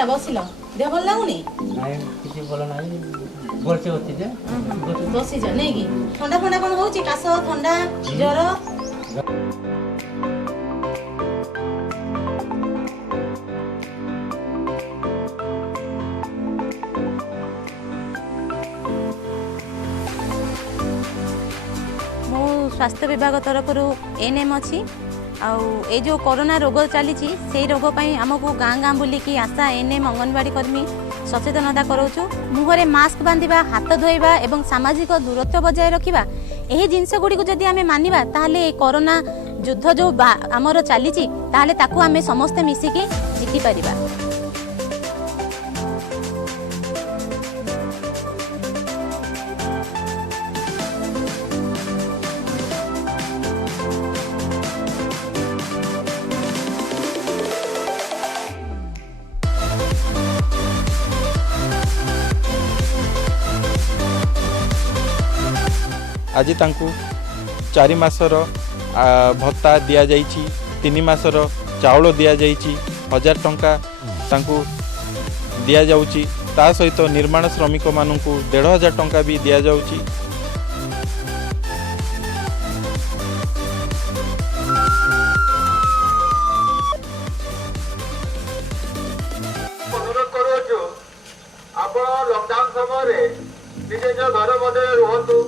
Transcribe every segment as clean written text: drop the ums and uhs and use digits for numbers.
ହେଲା ବସିଲ ଦେହ ଭଲ ଲାଗୁନି କିଛି ଭଲ ନାହିଁ ବର୍ଷେ ଅଛି ଯେ ବସିଛ ନାଇଁ କି ଥଣ୍ଡା ଫଣ୍ଡା କଣ ହଉଛି କାଶ ଥଣ୍ଡା ଜ୍ୱର स्वास्थ्य विभाग तरफ एनएम अच्छी आउ जो कोरोना रोग चली से रोग आमको गाँ गाँ बुलिकी आशा एनएम अंगनवाड़ी कर्मी सचेतनता कराऊँ मुहरे मास्क बांधिबा हाथ धोइबा एवं सामाजिक दूरत्व बजाय रखिबा एही जिनस गुडी को जदि आमे मानिबा ताहले कोरोना युद्ध जो आमर चली ताहले ताकू आमे समस्ते मिसिकी जीति परिबा। आज तांकु 4 मासर भत्ता दिया जाइछि 3 मासर चाउल दिया जाइछि 1000 टंका तांकु दिया जाउछि ता सहित निर्माण श्रमिक मानकु 1500 टंका भी दिया जाउछि। अनुरोध करूछु आपण लॉकडाउन समय निजे घर मध्ये रहतु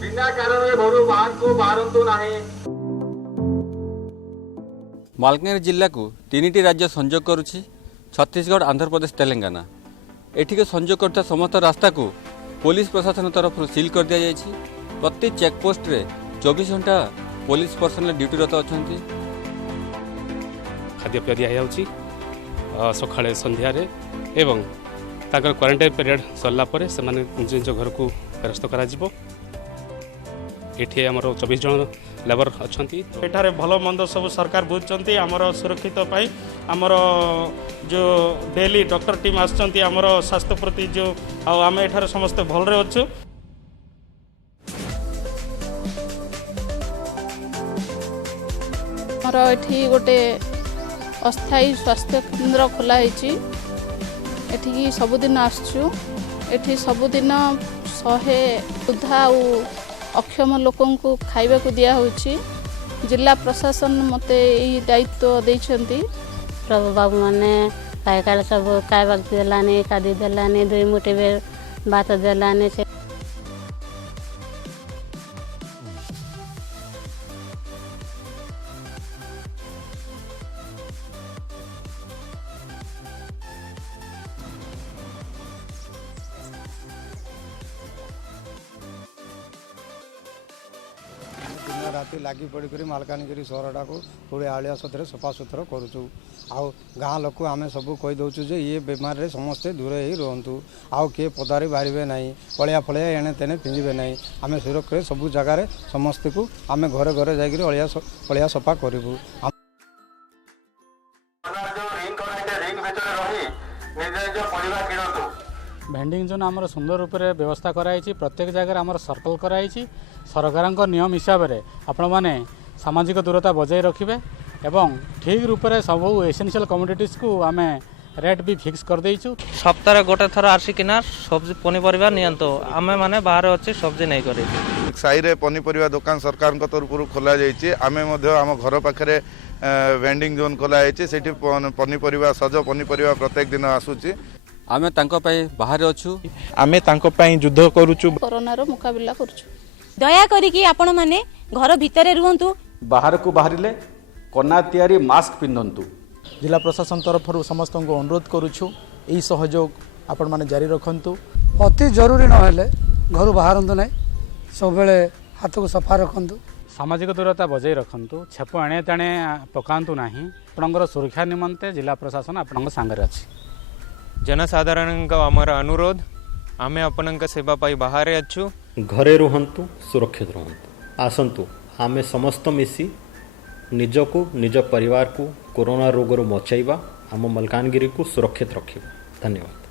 बिना कारण घर बाहर को बाहरतु नहीं। मालकानगिरी जिला को 3टी राज्य संजोग करुछि छत्तीसगढ़ आंध्र प्रदेश तेलंगाना एठी के संजोग करता समस्त रास्ता को पुलिस प्रशासन तरफ सील कर दिया जायछि। प्रति चेकपोस्ट रे 24 घंटा पुलिस पर्सनल ड्यूटीरत अछंती। खाद्यपेय दिया जाउछि सकाळे संध्यारे एवं ताकर क्वारंटाइन पीरियड सरला परे से माने निज घर को फेरस्त करा जिवो। एठी हमर 24 जन लेबर अछंती एठारे भलो मंद सब सरकार बुझचंती हमर सुरक्षित पई हमर जो डेली डॉक्टर टीम आछंती हमर स्वास्थ्य प्रति जो आ हम एठारे समस्त भल रे अछु। हमर एठी गोटे अस्थायी स्वास्थ्य केंद्र खोला हैछि एठी की सबुदिन आछछु एठी सबुदिन 100 वृद्धा अक्षम लोकों को खाइबा को दिया होछि। जिला प्रशासन मते ई दायित्व दैछंती। प्रभु बाबू माने काल सब खाइबा देलाने कादी देलाने 2 मुठी बेर बात देलाने से राति लगी पड़ी मालकानगिरी सहरटा को थोड़े आलिया सतरे सफा सुतरा करूँ आउ गाँ लोक आम सब कहीदे जे ये बेमार रे समस्ते दूर ही रुहतु आउ किए पदारे बाहर ना अलिया फलिया एणे तेने फिंगे ना आम सुरक्षा सब जगार समस्ते को आम घरे घरे जाकर अलिया सफा करूँ। भेंडिंग जोन आमर सुंदर रूप से व्यवस्था कराई प्रत्येक जगह आमर सर्कल कराई सरकार नियम हिसाब से आपण मैंने सामाजिक दूरता बजाय रखिए एवं ठीक रूप से सब एसेंशियल कमोडिटीज को आम रेट भी फिक्स कर देइछु। सप्ताह गोटे थर आसिकिना सब्जी पनीपरिया नियंतो आमे माने बाहर अच्छे सब्जी नहीं करे साई रे पनीपरिया दुकान सरकार तरफ खोला जाइए आम आम घर पाखे वेंडिंग जोन खोला जाइए पनीपरिया सज पनीपरिया प्रत्येक दिन आसूची आमे तांको पई बाहर अछु आमे तांको पई युद्ध करूछु कोरोना रो मुकाबला करूछु। दया करिकी आपण माने घर भितरे रुहंतु बाहर को बाहरिले कोना तयारी मास्क पिंधंतु। जिला प्रशासन तरफ समस्त को अनुरोध करुछु यही सहयोग आपण माने जारी रखंतु। अति जरूरी न हेले घर बाहरंतु नै सब बेले हाथ को सफा रखंतु सामाजिक दूरता बजाय रखंतु छेप एणे तेणे पकांतु नाही आपनकर सुरक्षा निमंते जिला प्रशासन आपनक संगे अछि। जनसाधारण का आमर अनुरोध आमे आपनक सेवा पाई बाहर अच्छु घरे रुहंतु सुरक्षित रुहंतु आसंतु आमे समस्त मिसी निजको निज परिवार को कोरोना रोग बचाइबा आम मलकानगिरी को सुरक्षित रखिबा। धन्यवाद।